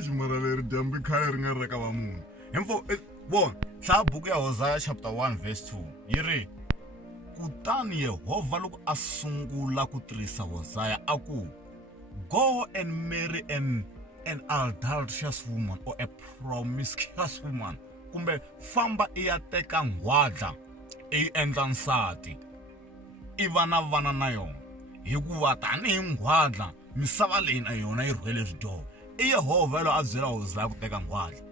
Ximaraleli dyambu khale ri nga ri ka va munhu. Info vona hlaya buku ya Hosea chapter 1 verse 2 yi ri kutani Yehovha loko a sungula ku tirhisa Hosea a ku go and marry an adulterous woman or a promiscuous woman, kumbe famba i ya teka nghwadla i endla nsati i va na vana na yona, hikuva tanihi nghwadla misava leyi na yona yi rhwele swidyoho. I Yehovha lo a byela Hosea ku teka nghwadla.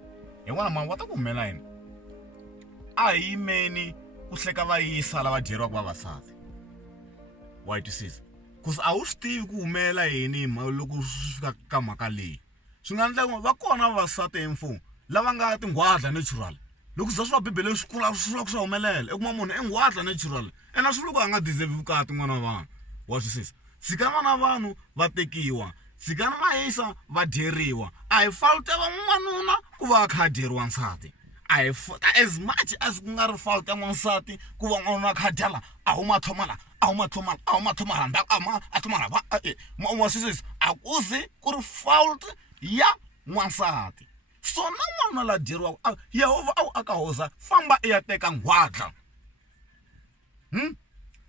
Hi n'wana mani wa ta ku humelela yini? A hi yimeni ku hleka vayisa lava dyeriwaka vavasati. Wa yi twisisa? Kusa a wu swi tivi ku humelela yini loko swi fika ka mhaka leyi. Swi nga endleka va kona vavasati hi mfumo lava nga tinghwadla natural. Loko za swi Bibele swi kula swi ku swa humelela i kuma munhu i nghwadla natural ena swi loko a nga deserve vukati n'wana wa vanhu. Wa twisisa? Tshika vana vanhu va tekiwa, tshika na vayisa va dyeriwa. A hi fault ya van'wanuna ku va kha dyeriwa nsati. A hi as much as ku nga ri fault ya n'wansati ku va n'wanuna kha dyala a huma thomala a huma thomala ndzhaku a thomala va wa twisisa a ku zi ku ri fault ya n'wansati. So na n'wanuna la dyeriwaka Yehovha a wu aka Hosea famba i ya teka nghwadla.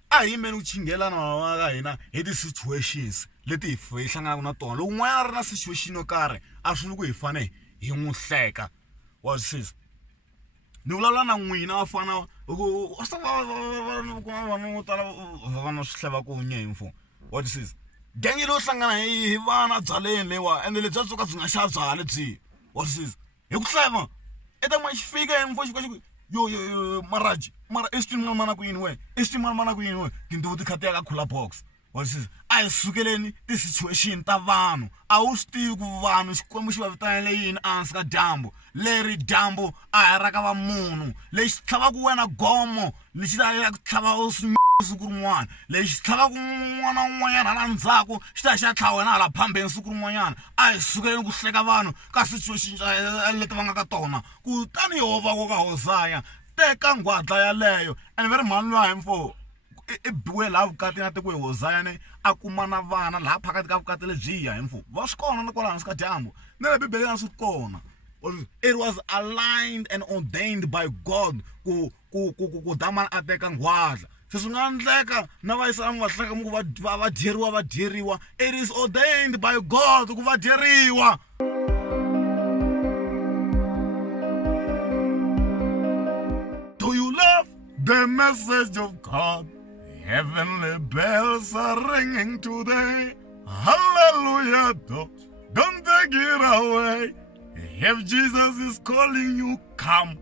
A hi yimeni ku chingelana na ka hina hi ti-situations leti hi hlanganaka na tona. Loko n'wana a ri na situation yo karhi a swi loko hi fane hi n'wi hleka. Wa twisisa? Ni vulavula na n'wina vafana vanhu vo tala va na swihleva ku nye hi mfumo. Wa twisisa? Gangi lo hlangana hi vana byaleni lewa ende lebyi byo ka byi nga xava byala lebyi. Wa twisisa? Hi ku hleva i ta n'wi xi fika hi mfumo yo maraji mara estimate mana ku yini we estimate mana ku yini we tinduvu ti khatiya ka cooler box. Wa twisisa? A hi sukeleni ti situation ta vanhu. A wu swi tivi ku vanhu xikwembu xi va vitanele yini ehansi ka dyambu. Leri dyambu a hi ra ka va munhu lexi tlhavaku wena gomo lexi ta ya ku tlhava siku rin'wana lexi tlhavaku n'wana un'wanyana hala ndzhaku xi ta xa tlhava wena hala phambeni siku rin'wanyana. A hi sukeleni ku hleka vanhu ka situation leti va nga ka tona. Kutani Yehovha ku ka Hosea teka nghwadla yaleyo and very mhani luya hi mfo i biwe laha vukati na teko hi Hosea ne a kuma na vana laha phakati ka vukati lebyiya hi mfo va swi kona na kwala hansi ka dyambu na le Bibeleni a swi kona. It was aligned and ordained by God ku damana a teka nghwadla. Se swi nga endleka na vayisana va hleka mu va dyeriwa. It is ordained by God ku va dyeriwa. Do you love the message of God? Heavenly bells are ringing today. Hallelujah. Don't take it away. If Jesus is calling you, come.